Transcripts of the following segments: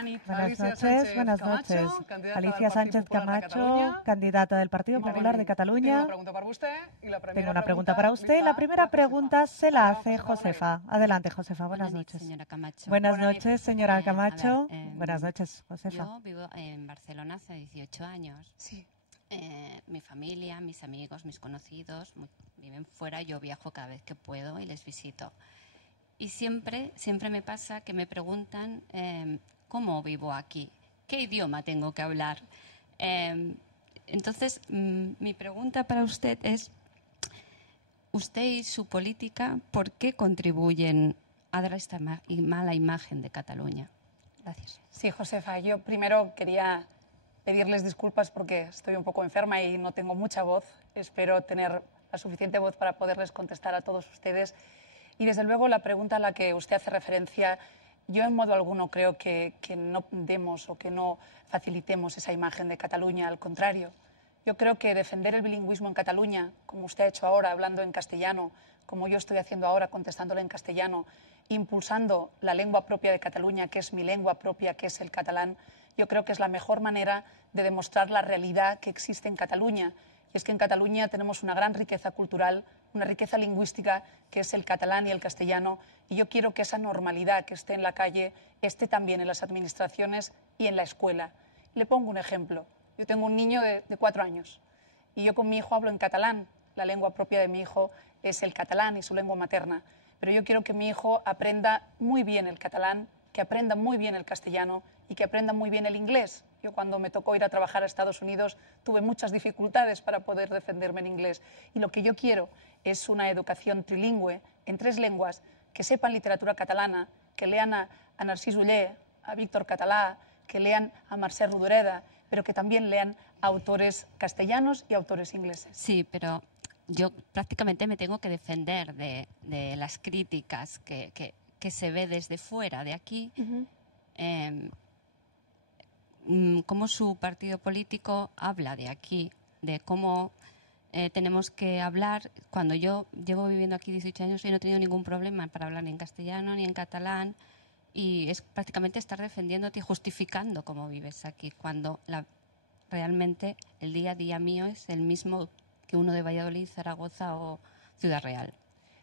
Buenas noches, buenas noches. Alicia Sánchez Camacho, candidata del Partido Popular de Cataluña. Tengo una pregunta para usted. La primera pregunta se la hace Josefa. Adelante, Josefa. Buenas noches. Señora Camacho. Buenas noches, señora Camacho. Buenas noches, Josefa. Yo vivo en Barcelona hace 18 años. Sí. Mi familia, mis amigos, mis conocidos viven fuera. Yo viajo cada vez que puedo y les visito. Y siempre me pasa que me preguntan cómo vivo aquí, qué idioma tengo que hablar. Entonces, mi pregunta para usted es, usted y su política, ¿por qué contribuyen a dar esta mala imagen de Cataluña? Gracias. Sí, Josefa, yo primero quería pedirles disculpas porque estoy un poco enferma y no tengo mucha voz. Espero tener la suficiente voz para poderles contestar a todos ustedes. Y desde luego la pregunta a la que usted hace referencia, yo en modo alguno creo que no demos o que no facilitemos esa imagen de Cataluña, al contrario. Yo creo que defender el bilingüismo en Cataluña, como usted ha hecho ahora hablando en castellano, como yo estoy haciendo ahora contestándole en castellano, impulsando la lengua propia de Cataluña, que es mi lengua propia, que es el catalán, yo creo que es la mejor manera de demostrar la realidad que existe en Cataluña. Y es que en Cataluña tenemos una gran riqueza cultural, una riqueza lingüística, que es el catalán y el castellano, y yo quiero que esa normalidad que esté en la calle esté también en las administraciones y en la escuela. Le pongo un ejemplo. Yo tengo un niño de 4 años y yo con mi hijo hablo en catalán. La lengua propia de mi hijo es el catalán y su lengua materna, pero yo quiero que mi hijo aprenda muy bien el catalán, que aprenda muy bien el castellano y que aprenda muy bien el inglés. Yo cuando me tocó ir a trabajar a Estados Unidos tuve muchas dificultades para poder defenderme en inglés. Y lo que yo quiero es una educación trilingüe en 3 lenguas, que sepan literatura catalana, que lean a Narcís Oller, a Víctor Català, que lean a Mercè Rodoreda, pero que también lean a autores castellanos y autores ingleses. Sí, pero yo prácticamente me tengo que defender de las críticas que se ve desde fuera de aquí. Cómo su partido político habla de aquí, de cómo tenemos que hablar. Cuando yo llevo viviendo aquí 18 años y no he tenido ningún problema para hablar ni en castellano ni en catalán, y es prácticamente estar defendiéndote y justificando cómo vives aquí, cuando realmente el día a día mío es el mismo que uno de Valladolid, Zaragoza o Ciudad Real.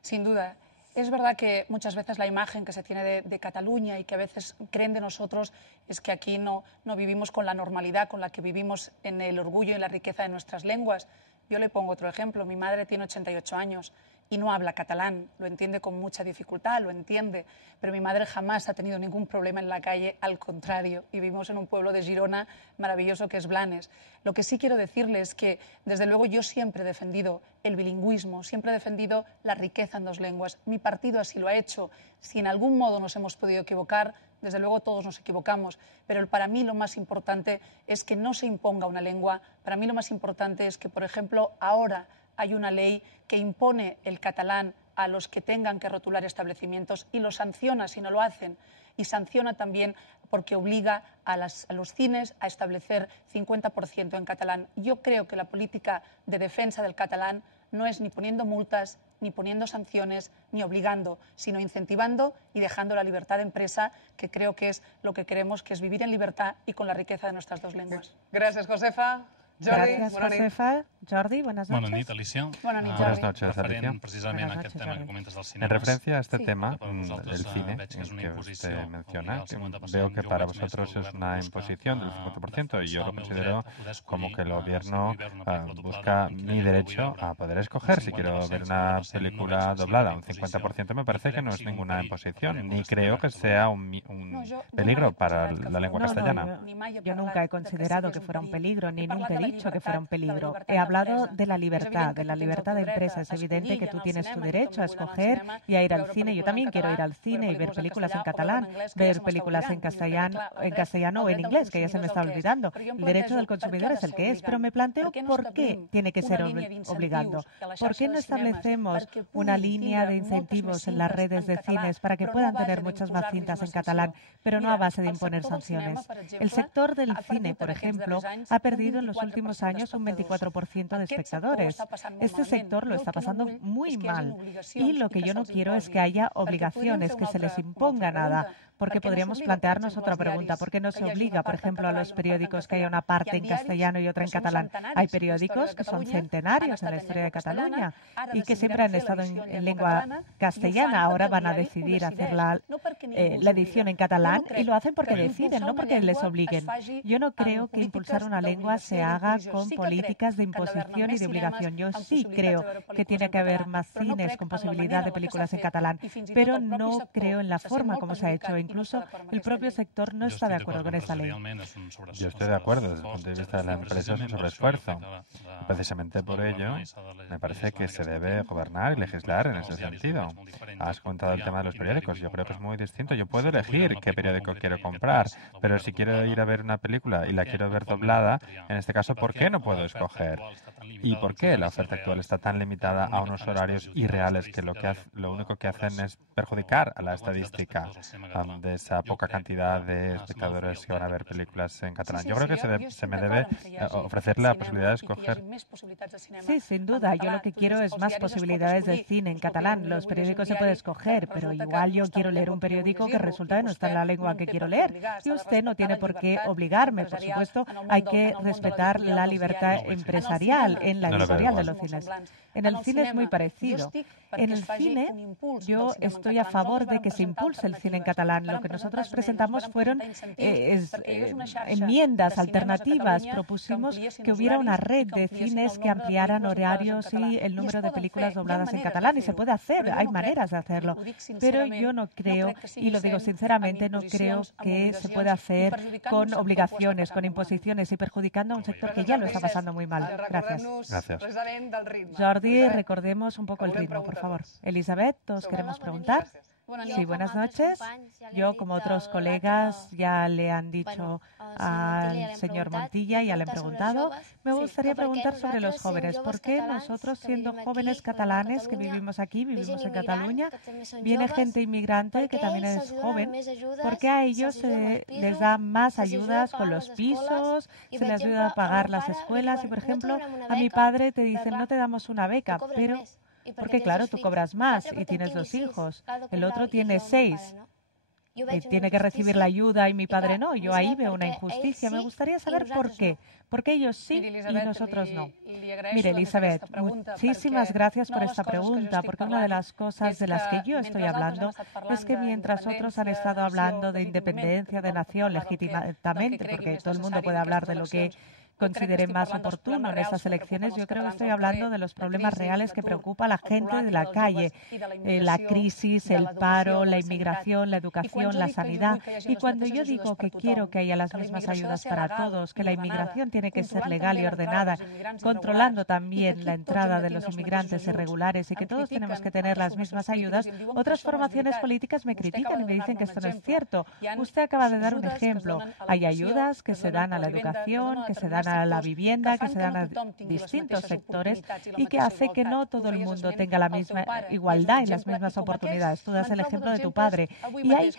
Sin duda. Es verdad que muchas veces la imagen que se tiene de Cataluña y que a veces creen de nosotros es que aquí no vivimos con la normalidad con la que vivimos en el orgullo y la riqueza de nuestras lenguas. Yo le pongo otro ejemplo. Mi madre tiene 88 años y no habla catalán, lo entiende con mucha dificultad, lo entiende, pero mi madre jamás ha tenido ningún problema en la calle, al contrario, y vivimos en un pueblo de Girona maravilloso que es Blanes. Lo que sí quiero decirle es que, desde luego, yo siempre he defendido el bilingüismo, siempre he defendido la riqueza en 2 lenguas. Mi partido así lo ha hecho. Si en algún modo nos hemos podido equivocar, desde luego todos nos equivocamos, pero para mí lo más importante es que no se imponga una lengua. Para mí lo más importante es que, por ejemplo, ahora hay una ley que impone el catalán a los que tengan que rotular establecimientos y lo sanciona si no lo hacen. Y sanciona también porque obliga a los cines a establecer 50% en catalán. Yo creo que la política de defensa del catalán no es ni poniendo multas, ni poniendo sanciones, ni obligando, sino incentivando y dejando la libertad de empresa, que creo que es lo que queremos, que es vivir en libertad y con la riqueza de nuestras 2 lenguas. Gracias, Josefa. Jordi, Gracias, Josefa. Jordi, buenas noches. Bona nit, Alicia. Bona nit, Jordi. Buenas noches, Alicia. Referent precisament Buenas a aquest noches, tema Jordi. que comentes dels En cinemes. referencia a este Sí. tema, Para vosotros, el cine, veig que és una que imposició usted menciona, obligar el que 50%. veo que Jo para veig més vosotros que el es govern una busca, imposición del 50% y yo lo defensar el meu considero dret a poder escollir, como que el si gobierno vull veure una pel·lícula doblada, busca en quina mi llengua derecho vull veure. a poder escoger. Si quiero ver una 50% película no veig doblada, cap un imposició, 50% me parece que no es sigui un ninguna perill imposición, per la ni llengua creo que castellana. sea No, un yo peligro no he para considerado que la lengua fuera- castellana. Yo nunca he considerado que fuera un peligro, ni nunca he dicho que fuera un peligro. He He hablado de la libertad de empresa. Es evidente que tú tienes tu derecho a escoger y a ir al cine. Yo también quiero ir al cine y ver películas en catalán, ver películas en castellano o en inglés, que ya se me está olvidando. El derecho del consumidor es el que es, pero me planteo por qué tiene que ser obligando. ¿Por qué no establecemos una línea de incentivos en las redes de cines para que puedan tener muchas más cintas en catalán, pero no a base de imponer sanciones? El sector del cine, por ejemplo, ha perdido en los últimos años un 24% de espectadores. Este sector lo está pasando muy mal. Y lo que yo no quiero es que haya obligaciones, que se les imponga nada. porque podríamos plantearnos otra pregunta. ¿Por qué no se obliga, por ejemplo, a los periódicos que haya una parte en castellano y otra en catalán? Hay periódicos que son centenarios en la historia de Cataluña y que siempre han estado en lengua castellana. Ahora van a decidir hacer la edición en catalán y lo hacen porque deciden, no porque les obliguen. Yo no creo que impulsar una lengua se haga con políticas de imposición y de obligación. Yo sí creo que tiene que haber más cines con posibilidad de películas en catalán, pero no creo en la forma como se ha hecho. Incluso el propio sector no está de acuerdo con esta ley. Yo estoy de acuerdo. Desde el punto de vista de la empresa es un sobreesfuerzo. Precisamente por ello, me parece que se debe gobernar y legislar en ese sentido. Has contado el tema de los periódicos. Yo creo que es muy distinto. Yo puedo elegir qué periódico quiero comprar, pero si quiero ir a ver una película y la quiero ver doblada, en este caso, ¿por qué no puedo escoger? ¿Y por qué la oferta actual está tan limitada a unos horarios irreales que lo único que hacen es perjudicar a la estadística de esa poca cantidad de espectadores que van a ver películas en catalán? Yo creo que se me debe ofrecer la posibilidad de escoger. Sí, sin duda. Yo lo que quiero es más posibilidades de cine en catalán. Los periódicos se puede escoger, pero igual yo quiero leer un periódico que resulta que no está en la lengua que quiero leer. Y usted no tiene por qué obligarme. Por supuesto, hay que respetar la libertad empresarial en la editorial de los cines. En el cine es muy parecido. En el cine, yo estoy a favor de que se impulse el cine en catalán. Lo que nosotros presentamos fueron enmiendas alternativas. Propusimos que hubiera una red de cines que ampliaran horarios y el número de películas dobladas en catalán. Y se puede hacer, hay maneras de hacerlo. Pero yo no creo, y lo digo sinceramente, no creo que se pueda hacer con obligaciones, con imposiciones y perjudicando a un sector que ya lo está pasando muy mal. Gracias. Gracias. Jordi, recordemos un poco el ritmo, por favor. Elizabeth, todos queremos preguntar. Sí, buenas noches. Yo, como otros colegas, ya le han dicho al señor Montilla, ya le han preguntado. Me gustaría preguntar sobre los jóvenes. ¿Por qué nosotros, siendo jóvenes catalanes que vivimos aquí, vivimos en Cataluña, viene gente inmigrante que también es joven? ¿Por qué a ellos se les da más ayudas con los pisos, se les ayuda a pagar las escuelas? Y, por ejemplo, a mi padre te dicen, no te damos una beca, pero... Porque, claro, tú cobras más y tienes 2 hijos. El otro tiene 6 y tiene que recibir la ayuda y mi padre no. Yo ahí veo una injusticia. Me gustaría saber por qué. ¿Por qué ellos sí y nosotros no? Mire, Elizabeth, muchísimas gracias por esta pregunta, porque una de las cosas de las que yo estoy hablando es que mientras otros han estado hablando de independencia, de nación, legítimamente, porque todo el mundo puede hablar de lo que considere más oportuno en estas elecciones, yo creo que estoy hablando de los problemas reales que preocupa a la gente de la calle, la crisis, el paro, la inmigración, la educación, la sanidad. Y cuando yo digo que quiero que haya las mismas ayudas para todos, que la inmigración tiene que ser legal y ordenada, controlando también la entrada de los inmigrantes irregulares y que todos tenemos que tener las mismas ayudas, otras formaciones políticas me critican y me dicen que esto no es cierto. Usted acaba de dar un ejemplo. Hay ayudas que se dan a la educación, que se dan a la vivienda, que se dan a distintos sectores y que hace que no todo el mundo tenga la misma igualdad y las mismas oportunidades. Tú das el ejemplo de tu padre y hay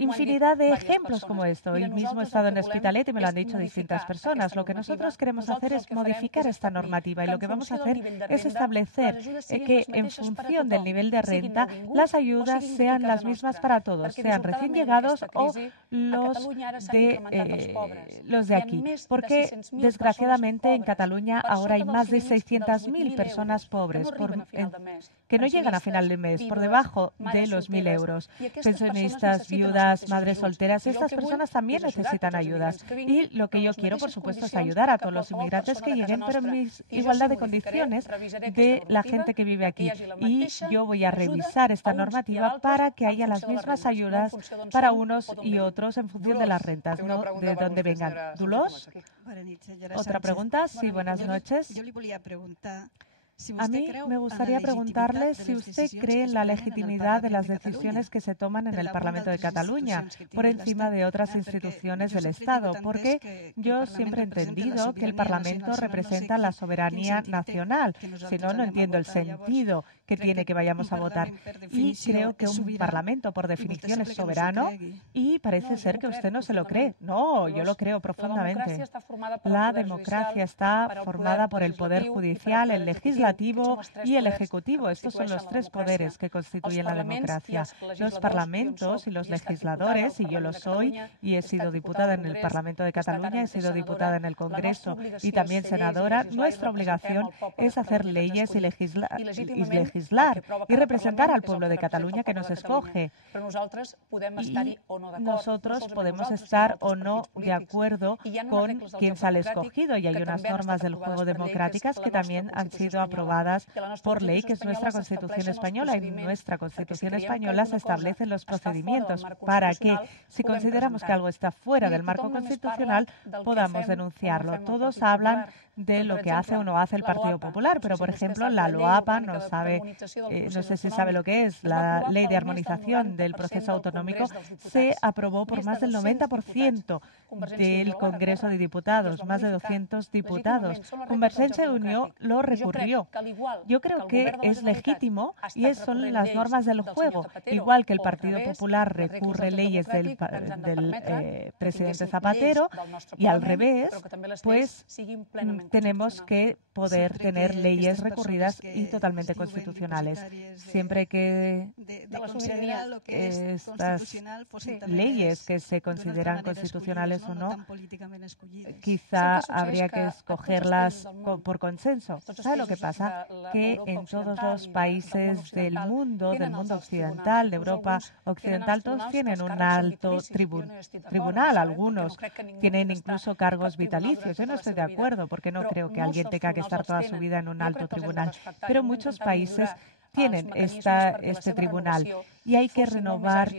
infinidad de ejemplos como esto. Hoy mismo he estado en Hospitalet y me lo han dicho distintas personas. Lo que nosotros queremos hacer es modificar esta normativa y lo que vamos a hacer es establecer que en función del nivel de renta las ayudas sean las mismas para todos, sean recién llegados o los de aquí. Porque desgraciadamente en Cataluña ahora hay más de 600.000 personas pobres que no llegan a final de mes, por debajo de los 1.000 euros. Pensionistas, viudas, madres solteras, estas personas también necesitan ayudas. Y lo que yo quiero, por supuesto, es ayudar a todos los inmigrantes que lleguen, pero en igualdad de condiciones de la gente que vive aquí. Y yo voy a revisar esta normativa para que haya las mismas ayudas para unos y otros en función de las rentas, no de dónde vengan. ¿Dolors? Otra pregunta. Sí, buenas noches. A mí me gustaría preguntarle si usted cree en la legitimidad de las decisiones que se toman en el Parlamento de Cataluña por encima de otras instituciones del Estado, porque yo siempre he entendido que el Parlamento representa la soberanía nacional. Si no, no entiendo el sentido que tiene que vayamos a votar. Y creo que un Parlamento, por definición, es soberano y parece ser que usted no se lo cree. No, yo lo creo profundamente. La democracia está formada por el Poder Judicial, el Legislativo legislativo y el ejecutivo. Estos son los tres poderes que constituyen la democracia. Los parlamentos y los legisladores, y yo lo soy, y he sido diputada en el Parlamento de Cataluña, he sido diputada en el Congreso y también senadora. Nuestra obligación es hacer leyes y legislar y representar al pueblo de Cataluña que nos escoge. Y nosotros podemos estar o no de acuerdo con quien se ha escogido, y hay unas normas del juego democráticas que también han sido aprobadas por ley, que es nuestra Constitución española. En nuestra Constitución española se establecen los procedimientos para que, si consideramos que algo está fuera del marco constitucional, podamos denunciarlo. Todos hablan de lo que hace o no hace el Partido Popular, pero, por ejemplo, la LOAPA no sé si sabe lo que es, la Ley de Armonización del Proceso Autonómico, se aprobó por más del 90% del Congreso de Diputados, más de 200 diputados. Convergencia y Unió lo recurrió. Yo creo que es legítimo y son las normas del juego. Igual que el Partido Popular recurre leyes del presidente Zapatero, y al revés, pues tenemos que poder tener leyes recurridas y totalmente constitucionales. Siempre que estas leyes que se consideran constitucionales o no, quizá habría que escogerlas por consenso. ¿Sabe lo que pasa? Que en todos los países del mundo occidental, de Europa occidental, todos tienen un alto tribunal. Algunos tienen incluso cargos vitalicios. Yo no estoy de acuerdo, porque no creo que alguien tenga que estar toda su vida en un alto tribunal. Pero muchos países tienen este tribunal, y hay que renovar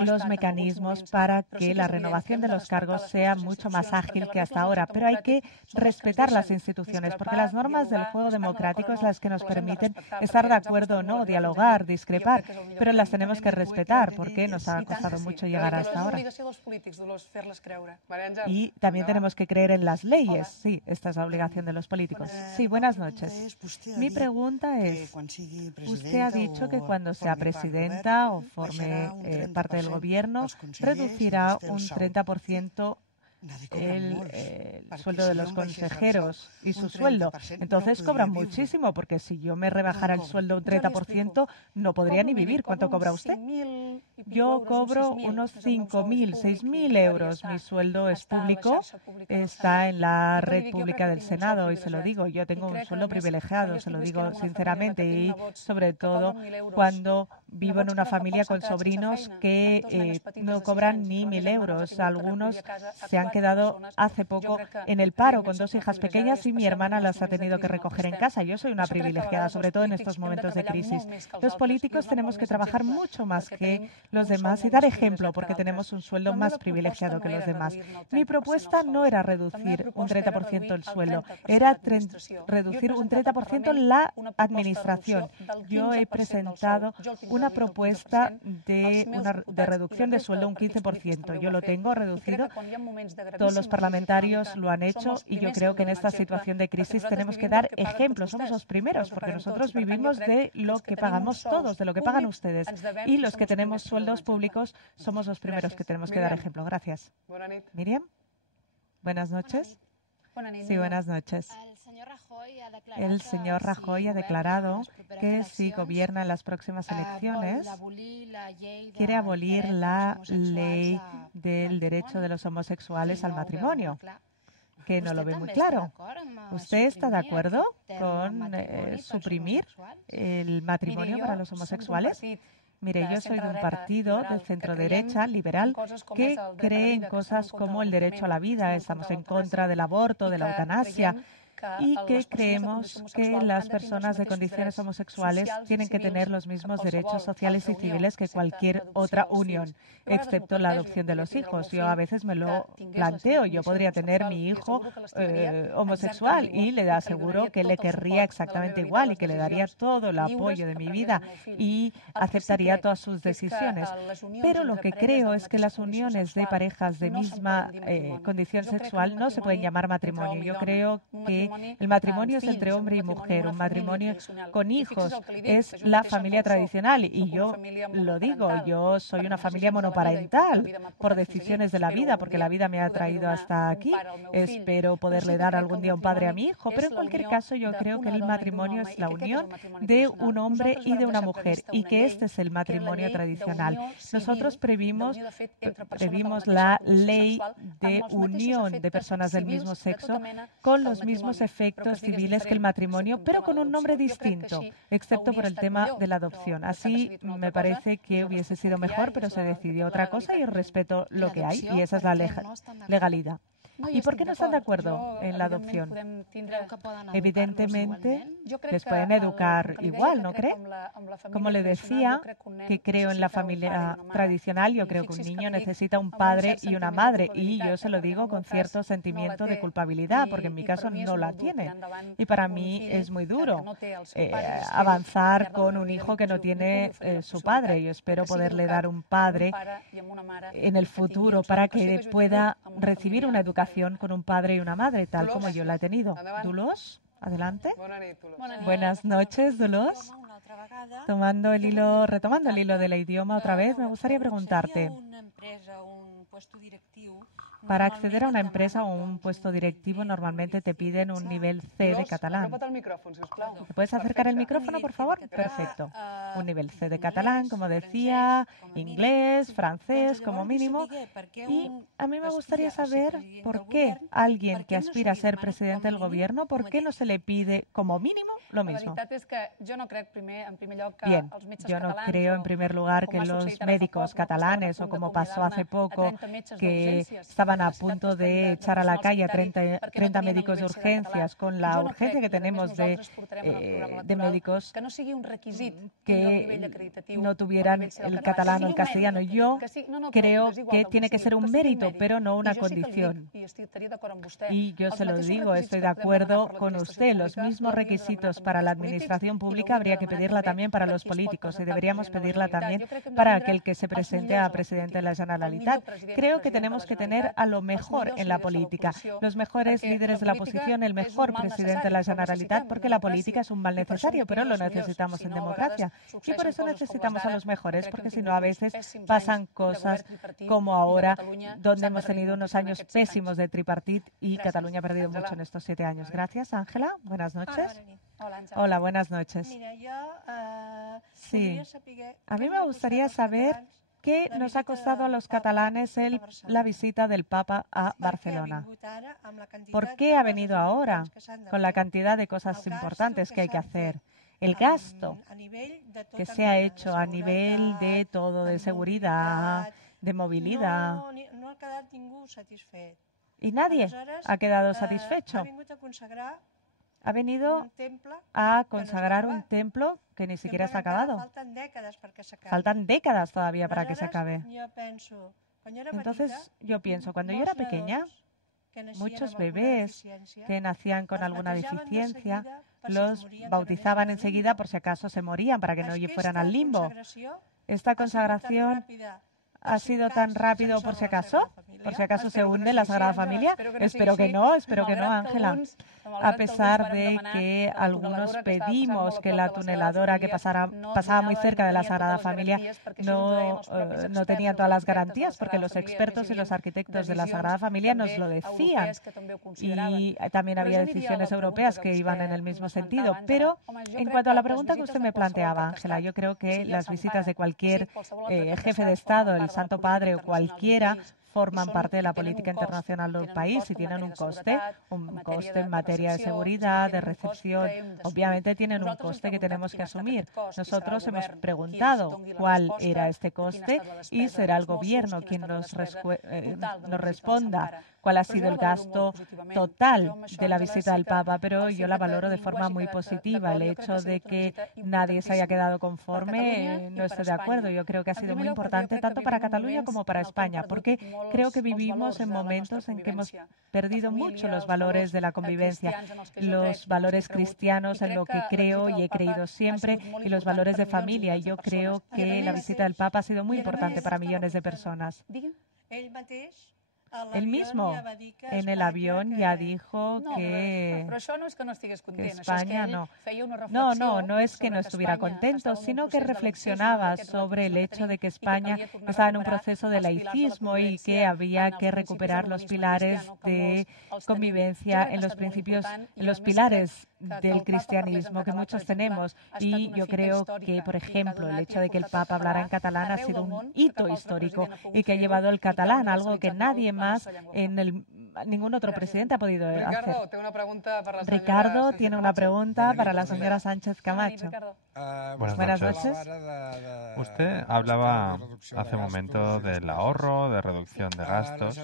los mecanismos para que la renovación de los cargos sea mucho más ágil que hasta ahora. Pero hay que respetar las instituciones, porque las normas del juego democrático es las que nos permiten estar de acuerdo o no, dialogar, discrepar, pero las tenemos que respetar, porque nos ha costado mucho llegar hasta ahora. Y también tenemos que creer en las leyes. Sí, esta es la obligación de los políticos. Sí, buenas noches. Mi pregunta es, usted ha dicho que cuando sea presidenta o forme parte del gobierno, reducirá un 30% el sueldo de los consejeros y su sueldo. Entonces cobran muchísimo, porque si yo me rebajara el sueldo un 30%, no podría ni vivir. ¿Cuánto cobra usted? Yo cobro unos 5.000, 6.000 euros. Mi sueldo es público, está en la red pública del Senado, y se lo digo, yo tengo un sueldo privilegiado, se lo digo sinceramente, y sobre todo cuando vivo en una familia con sobrinos que no cobran ni 1.000 euros. Algunos se han quedado hace poco en el paro con 2 hijas pequeñas, y mi hermana las ha tenido que recoger en casa. Yo soy una privilegiada, sobre todo en estos momentos de crisis. Los políticos tenemos que trabajar mucho más que los demás y dar ejemplo, porque tenemos un sueldo más privilegiado que los demás. Mi propuesta no era reducir un 30% el sueldo, era reducir un 30% la administración. Yo he presentado una propuesta de reducción de sueldo un 15%. Yo lo tengo reducido. Todos los parlamentarios lo han hecho, y yo creo que en esta situación de crisis tenemos que dar ejemplo. Somos los primeros, porque nosotros vivimos de lo que pagamos todos, de lo que pagan ustedes. Y los que tenemos sueldos públicos somos los primeros que tenemos que dar ejemplo. Gracias. Miriam, buenas noches. Sí, buenas noches. El señor Rajoy ha declarado que si gobierna en las próximas elecciones, quiere abolir la ley del derecho de los homosexuales al matrimonio, que no lo ve muy claro. ¿Usted está de acuerdo con suprimir el matrimonio para los homosexuales? Mire, yo soy de un partido de centro-derecha, liberal, que cree en cosas como el derecho a la vida. Estamos en contra del aborto, de la eutanasia, y que creemos que las personas de condiciones homosexuales tienen que tener los mismos derechos sociales y civiles que cualquier otra unión, excepto la adopción de los hijos. Yo a veces me lo planteo, yo podría tener mi hijo homosexual, y le aseguro que le querría exactamente igual y que le daría todo el apoyo de mi vida y aceptaría todas sus decisiones. Pero lo que creo es que las uniones de parejas de misma condición sexual no se pueden llamar matrimonio. Yo creo que que el matrimonio es entre hombre y mujer, un matrimonio con hijos es la familia tradicional. Y yo lo digo, yo soy una familia monoparental por decisiones de la vida, porque la vida me ha traído hasta aquí. Espero poderle dar algún día un padre a mi hijo, pero en cualquier caso yo creo que el matrimonio es la unión de un hombre y de una mujer y que este es el matrimonio tradicional. Nosotros previmos la ley de unión de personas del mismo sexo con los mismos efectos civiles que el matrimonio, pero con un nombre distinto, excepto por el tema de la adopción. Así me parece que hubiese sido mejor, pero se decidió otra cosa y respeto lo que hay y esa es la legalidad. ¿Y por qué no están de acuerdo en la adopción? Evidentemente, les pueden educar igual, ¿no cree? Como le decía, que creo en la familia tradicional, yo creo que un niño necesita un padre y una madre, y yo se lo digo con cierto sentimiento de culpabilidad, porque en mi caso no la tiene. Y para mí es muy duro avanzar con un hijo que no tiene su padre. Yo espero poderle dar un padre en el futuro para que pueda recibir una educación con un padre y una madre, tal como yo la he tenido. Dolors, adelante. Buenas noches, Dolors. Retomando el hilo del idioma otra vez, me gustaría preguntarte, para acceder a una empresa o un puesto directivo normalmente te piden un nivel C de catalán. ¿Te puedes acercar el micrófono, por favor? Perfecto. Un nivel C de catalán, como decía, inglés, francés, como mínimo. Y a mí me gustaría saber por qué alguien que aspira a ser presidente del gobierno, ¿por qué no se le pide como mínimo lo mismo? Bien, yo no creo en primer lugar que los médicos catalanes, o como pasó hace poco, que estaban a punto de echar a la calle a 30 médicos de urgencias, con la urgencia que tenemos de médicos que no tuvieran el catalán o el castellano. Yo creo que tiene que ser un mérito, pero no una condición. Y yo se lo digo, estoy de acuerdo con usted. Los mismos requisitos para la administración pública habría que pedirla también para los políticos y deberíamos pedirla también para aquel que se presente a presidente de la Generalitat. Creo que tenemos que tener a lo mejor en la política, los mejores líderes de la oposición, el mejor presidente de la Generalitat, porque la política es un mal necesario, pero lo necesitamos en democracia. Y por eso necesitamos a los mejores, porque si no a veces pasan cosas como ahora, donde hemos tenido unos años pésimos de tripartit y Cataluña ha perdido mucho en estos 7 años. Gracias, Ángela. Buenas noches. Hola, buenas noches. Sí, a mí me gustaría saber qué nos ha costado a los catalanes la visita del Papa a Barcelona. ¿Por qué ha venido ahora con la cantidad de cosas importantes que hay que hacer? El gasto que se ha hecho a nivel de todo, de seguridad, de movilidad. Y nadie ha quedado satisfecho. Ha venido a consagrar un templo que ni siquiera se ha acabado. Faltan décadas todavía para que se acabe. Entonces, yo pienso, cuando yo era pequeña, muchos bebés que nacían con alguna deficiencia los bautizaban enseguida por si acaso se morían, para que no fueran al limbo. Esta consagración ha sido tan rápido por si acaso se hunde la Sagrada Familia. Espero que no, Ángela. A pesar de que algunos pedimos que la tuneladora que pasaba muy cerca de la Sagrada Familia no tenía todas las garantías, porque los expertos y los arquitectos de la Sagrada Familia nos lo decían. Y también había decisiones europeas que iban en el mismo sentido. Pero en cuanto a la pregunta que usted me planteaba, Ángela, yo creo que las visitas de cualquier jefe de Estado, el Santo Padre o cualquiera, forman parte de la política internacional del país y tienen un coste en materia de seguridad, de recepción. Obviamente tienen un coste que tenemos que asumir. Nosotros hemos preguntado cuál era este coste y será el gobierno quien nos responda cuál ha sido el gasto total de la visita del Papa, pero yo la valoro de forma muy positiva. El hecho de que nadie se haya quedado conforme, no estoy de acuerdo. Yo creo que ha sido muy importante tanto para Cataluña como para España, porque creo que vivimos en momentos en que hemos perdido mucho los valores de la convivencia, los valores cristianos en lo que creo y he creído siempre, y los valores de familia. Y yo creo que la visita del Papa ha sido muy importante para millones de personas. Él mismo en el avión ya dijo que España no. No es que no estuviera contento, sino que reflexionaba sobre el hecho de que España estaba en un proceso de laicismo y que había que recuperar los pilares de convivencia en los principios, en los pilares del cristianismo que muchos tenemos. Y yo creo que, por ejemplo, el hecho de que el Papa hablara en catalán ha sido un hito histórico y que ha llevado el catalán, algo que nadie más ningún otro presidente ha podido hacer. Ricardo tiene una pregunta para la señora Sánchez Camacho. Buenas noches. Usted hablaba hace un momento del ahorro, de reducción de gastos.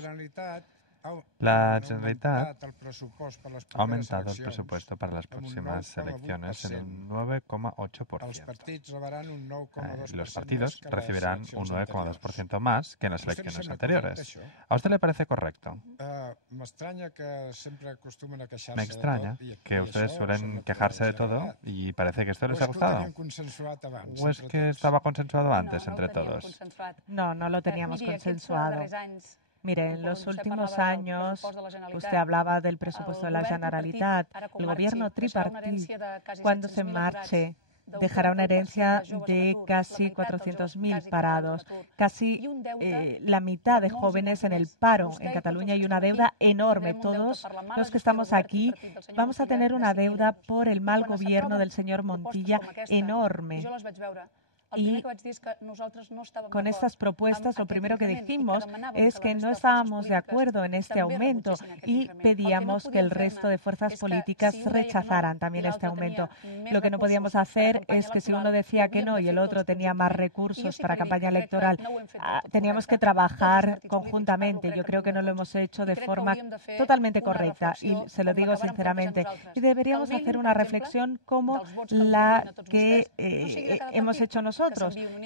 La Generalitat ha aumentado el presupuesto para las próximas elecciones en un 9,8%. Los partidos recibirán un 9,2% más que en las elecciones anteriores. ¿A usted le parece correcto? Me extraña que ustedes suelen quejarse de todo y parece que esto les ha gustado. ¿O es que estaba consensuado antes entre todos? No lo teníamos consensuado. Mire, en los últimos años, usted hablaba del presupuesto de la Generalitat. El gobierno tripartit, cuando se marche, dejará una herencia de casi 400.000 parados, casi la mitad de jóvenes en el paro en Cataluña y una deuda enorme. Todos los que estamos aquí vamos a tener una deuda por el mal gobierno del señor Montilla enorme. Y con estas propuestas, lo primero que dijimos es que no estábamos de acuerdo en este aumento y pedíamos que el resto de fuerzas políticas rechazaran también este aumento. Lo que no podíamos hacer es que si uno decía que no y el otro tenía más recursos para campaña electoral, teníamos que trabajar conjuntamente. Yo creo que no lo hemos hecho de forma totalmente correcta y se lo digo sinceramente. Y deberíamos hacer una reflexión como la que hemos hecho nosotros,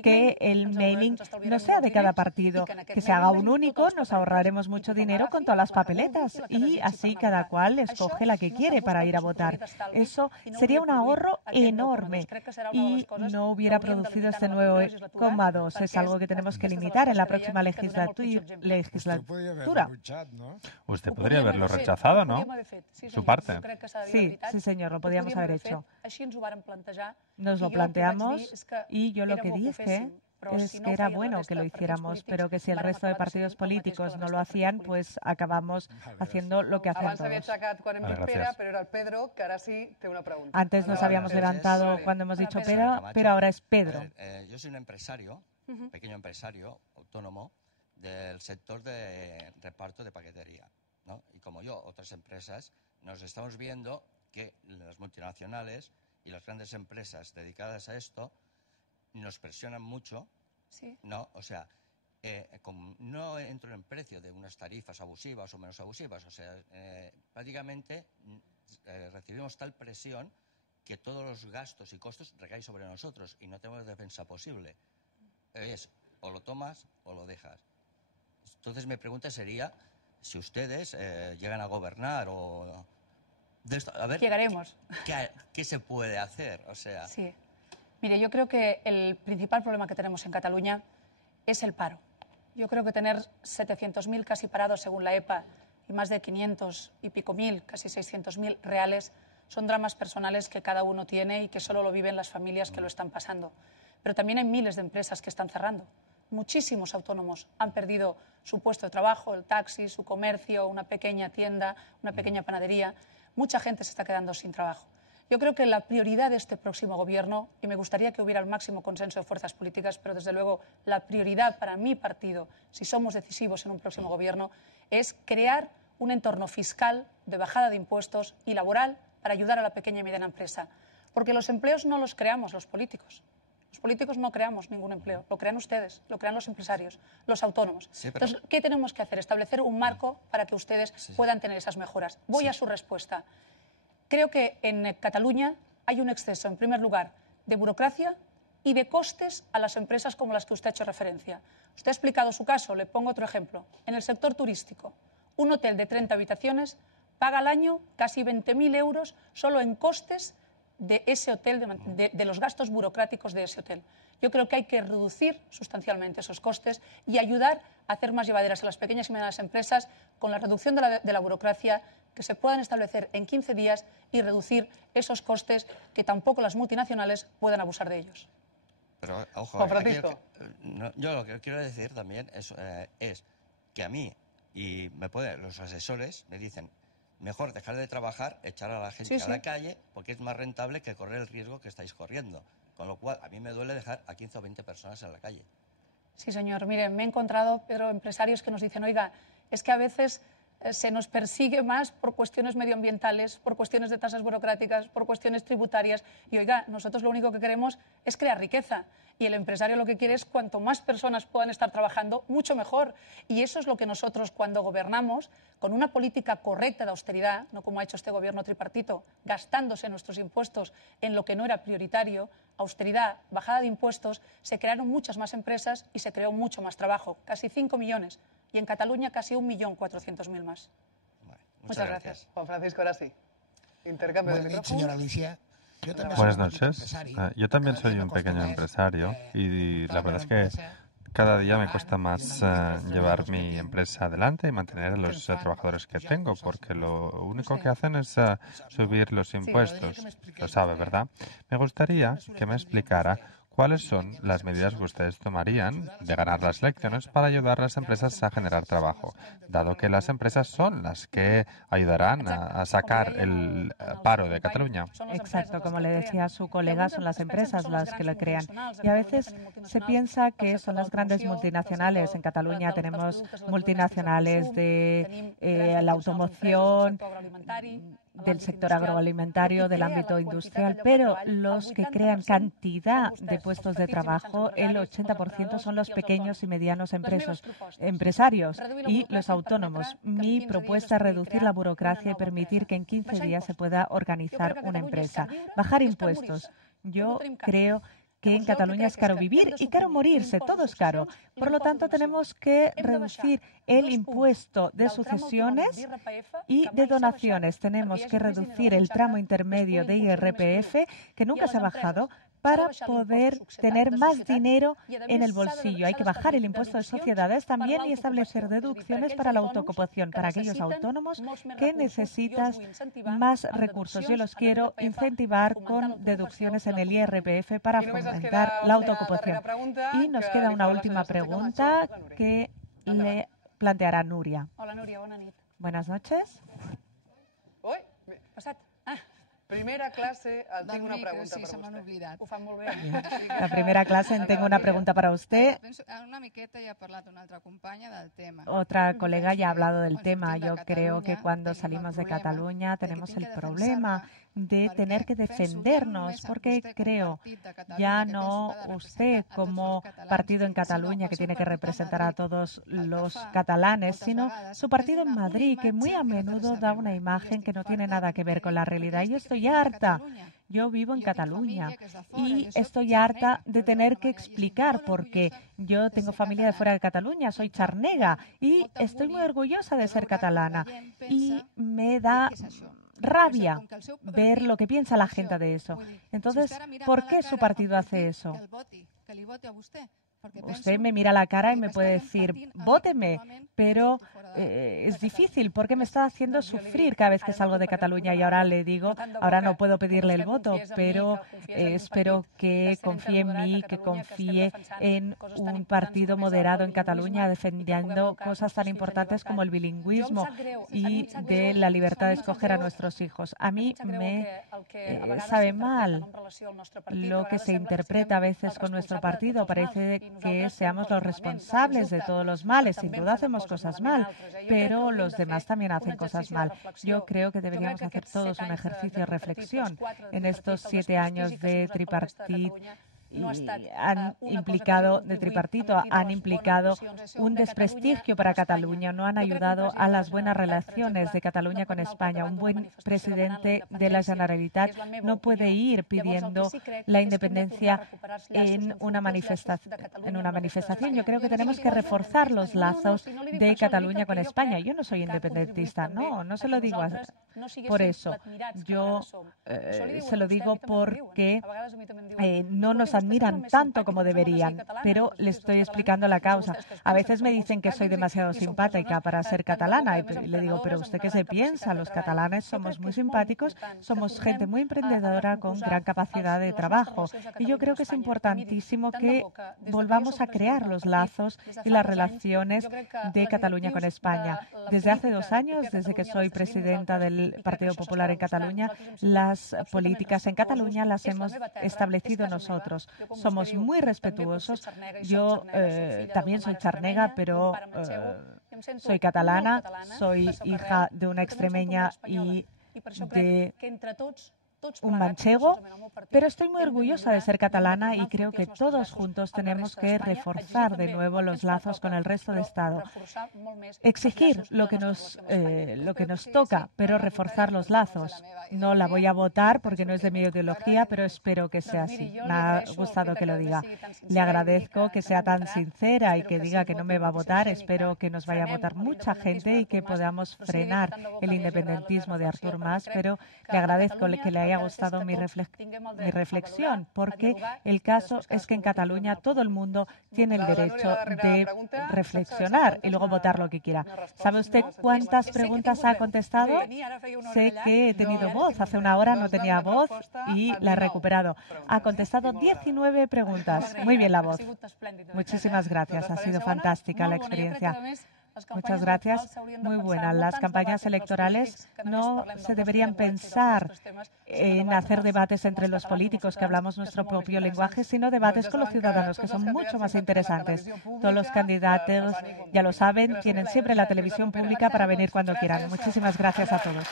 que el mailing no sea de cada partido, que se haga un único, nos ahorraremos mucho dinero con todas las papeletas y así cada cual escoge la que quiere para ir a votar. Eso sería un ahorro enorme y no hubiera producido este 9,2. Es algo que tenemos que limitar en la próxima legislatura. Usted podría haberlo rechazado, ¿no? Su parte. Sí, señor, lo podíamos haber hecho. Nos lo planteamos y yo lo que dije es que era bueno que lo hiciéramos, pero que si el resto de partidos políticos no lo hacían, pues acabamos haciendo lo que hacen todos. Antes nos habíamos levantado cuando hemos dicho Pedro, pero ahora es Pedro. Yo soy un empresario, pequeño empresario autónomo del sector de reparto de paquetería, ¿no? Y como yo, otras empresas, nos estamos viendo que las multinacionales y las grandes empresas dedicadas a esto nos presionan mucho, ¿no? O sea, no entro en precio de unas tarifas abusivas o menos abusivas, o sea, prácticamente recibimos tal presión que todos los gastos y costos recaen sobre nosotros y no tenemos defensa posible. Es o lo tomas o lo dejas. Entonces mi pregunta sería si ustedes llegan a gobernar o... a ver, llegaremos. ¿Qué se puede hacer? O sea... Sí. Mire, yo creo que el principal problema que tenemos en Cataluña es el paro. Yo creo que tener 700.000 casi parados según la EPA y más de 500 y pico mil, casi 600.000 reales, son dramas personales que cada uno tiene y que solo lo viven las familias que lo están pasando. Pero también hay miles de empresas que están cerrando. Muchísimos autónomos han perdido su puesto de trabajo, el taxi, su comercio, una pequeña tienda, una pequeña panadería. Mucha gente se está quedando sin trabajo. Yo creo que la prioridad de este próximo gobierno, y me gustaría que hubiera el máximo consenso de fuerzas políticas, pero desde luego la prioridad para mi partido, si somos decisivos en un próximo gobierno, es crear un entorno fiscal de bajada de impuestos y laboral para ayudar a la pequeña y mediana empresa. Porque los empleos no los creamos los políticos. Los políticos no creamos ningún empleo, lo crean ustedes, lo crean los empresarios, los autónomos. Sí, pero... Entonces, ¿qué tenemos que hacer? Establecer un marco para que ustedes puedan tener esas mejoras. Voy a su respuesta. Creo que en Cataluña hay un exceso, en primer lugar, de burocracia y de costes a las empresas como las que usted ha hecho referencia. Usted ha explicado su caso, le pongo otro ejemplo. En el sector turístico, un hotel de 30 habitaciones paga al año casi 20.000 euros solo en costes de ese hotel, de los gastos burocráticos de ese hotel. Yo creo que hay que reducir sustancialmente esos costes y ayudar a hacer más llevaderas a las pequeñas y medianas empresas con la reducción de la burocracia, que se puedan establecer en 15 días y reducir esos costes que tampoco las multinacionales puedan abusar de ellos. Pero, ojo, Juan Francisco. Yo lo que quiero decir también es que a mí y los asesores me dicen, mejor dejar de trabajar, echar a la gente a la calle, porque es más rentable que correr el riesgo que estáis corriendo. Con lo cual, a mí me duele dejar a 15 o 20 personas en la calle. Sí, señor. Mire, me he encontrado, Pedro, empresarios que nos dicen, oiga, es que a veces se nos persigue más por cuestiones medioambientales, por cuestiones de tasas burocráticas, por cuestiones tributarias. Y, oiga, nosotros lo único que queremos es crear riqueza. Y el empresario lo que quiere es cuanto más personas puedan estar trabajando, mucho mejor. Y eso es lo que nosotros, cuando gobernamos, con una política correcta de austeridad, no como ha hecho este gobierno tripartito, gastándose nuestros impuestos en lo que no era prioritario, austeridad, bajada de impuestos, se crearon muchas más empresas y se creó mucho más trabajo, casi 5 millones. Y en Cataluña casi 1.400.000 más. Vale, Muchas gracias. Juan Francisco, ahora sí. Intercambio de micrófonos. Señora Alicia. Buenas noches. Yo también soy un pequeño empresario y la verdad es que cada día me cuesta más llevar mi empresa adelante y mantener a los trabajadores que tengo, porque lo único que hacen es subir los impuestos. Lo sabe, ¿verdad? Me gustaría que me explicara cuáles son las medidas que ustedes tomarían de ganar las elecciones para ayudar a las empresas a generar trabajo, dado que las empresas son las que ayudarán a sacar el paro de Cataluña. Exacto, como le decía su colega, son las empresas las que lo crean. Y a veces se piensa que son las grandes multinacionales. En Cataluña tenemos multinacionales de la automoción, del sector agroalimentario, del ámbito industrial, pero los que crean cantidad de puestos de trabajo, el 80% son los pequeños y medianos empresarios y los autónomos. Mi propuesta es reducir la burocracia y permitir que en 15 días se pueda organizar una empresa. Bajar impuestos. Yo creo que en Cataluña es caro vivir y caro morirse, todo es caro. Por lo tanto, tenemos que reducir el impuesto de sucesiones y de donaciones. Tenemos que reducir el tramo intermedio de IRPF, que nunca se ha bajado, para poder tener más dinero en el bolsillo. Hay que bajar el impuesto de sociedades también y establecer deducciones para la autoocupación, para aquellos autónomos que necesitan más recursos. Yo los quiero incentivar con deducciones en el IRPF para fomentar la autoocupación. Y nos queda una última pregunta que le planteará Núria. Hola, Núria, bona nit. Buenas noches. Oi, Passat. primera clase, tinc una pregunta per vostè. Ho fan molt bé. La primera clase, tengo una pregunta para usted. Una miqueta ja ha parlat una altra companya del tema. Otra colega ya ha hablado del tema. Yo creo que cuando salimos de Cataluña tenemos el problema de tener que defendernos, porque creo, ya no usted como partido en Cataluña que tiene que representar a todos los catalanes, sino su partido en Madrid, que muy a menudo da una imagen que no tiene nada que ver con la realidad. Y estoy harta. Yo vivo en Cataluña y estoy harta de tener que explicar, porque yo tengo familia de fuera de Cataluña, soy charnega y estoy muy orgullosa de ser catalana. Y me da rabia ver lo que piensa la gente de eso. Entonces, ¿por qué su partido hace eso? Usted me mira a la cara y me puede decir, vóteme, pero es difícil porque me está haciendo sufrir cada vez que salgo de Cataluña. Y ahora le digo, ahora no puedo pedirle el voto, pero espero que confíe en mí, que confíe en un partido moderado en Cataluña defendiendo cosas tan importantes como el bilingüismo y de la libertad de escoger a nuestros hijos. A mí me sabe mal lo que se interpreta a veces con nuestro partido. Parece que seamos los responsables de todos los males. Sin duda hacemos cosas mal, pero los demás también hacen cosas mal. Yo creo que deberíamos hacer todos un ejercicio de reflexión en estos 7 años de tripartit han implicado de tripartito, han implicado un desprestigio para Cataluña, no han ayudado a las buenas relaciones de Cataluña con España. Un buen presidente de la Generalitat no puede ir pidiendo la independencia en una manifestación. Yo creo que tenemos que reforzar los lazos de Cataluña con España. Yo no soy independentista, no se lo digo por eso. Yo se lo digo porque no nos admiran tanto como deberían, pero les estoy explicando la causa. A veces me dicen que soy demasiado simpática para ser catalana y le digo, pero ¿usted qué se piensa? Los catalanes somos muy simpáticos, somos gente muy emprendedora con gran capacidad de trabajo y yo creo que es importantísimo que volvamos a crear los lazos y las relaciones de Cataluña con España. Desde hace 2 años, desde que soy presidenta del Partido Popular en Cataluña, las políticas en Cataluña las hemos establecido nosotros. Somos muy respetuosos. Yo también soy xarnega, pero soy catalana, soy hija de una extremeña y de un manchego, pero estoy muy orgullosa de ser catalana y creo que todos juntos tenemos que reforzar de nuevo los lazos con el resto del Estado. Exigir lo que nos toca, pero reforzar los lazos. No la voy a votar porque no es de mi ideología, pero espero que sea así. Me ha gustado que lo diga. Le agradezco que sea tan sincera y que diga que no me va a votar. Espero que nos vaya a votar mucha gente y que podamos frenar el independentismo de Artur Mas, pero le agradezco que le haya gustado mi reflexión, porque el caso es que en Cataluña todo el mundo tiene el derecho de reflexionar y luego votar lo que quiera. ¿Sabe usted cuántas preguntas ha contestado? Sé que he tenido voz. Hace 1 hora no tenía voz y la he recuperado. Ha contestado 19 preguntas. Muy bien la voz. Muchísimas gracias. Ha sido fantástica la experiencia. Muchas gracias. Muy buena. Las campañas electorales no se deberían pensar en hacer debates entre los políticos que hablamos nuestro propio lenguaje, sino debates con los ciudadanos, que son mucho más interesantes. Todos los candidatos, ya lo saben, tienen siempre la televisión pública para venir cuando quieran. Muchísimas gracias a todos.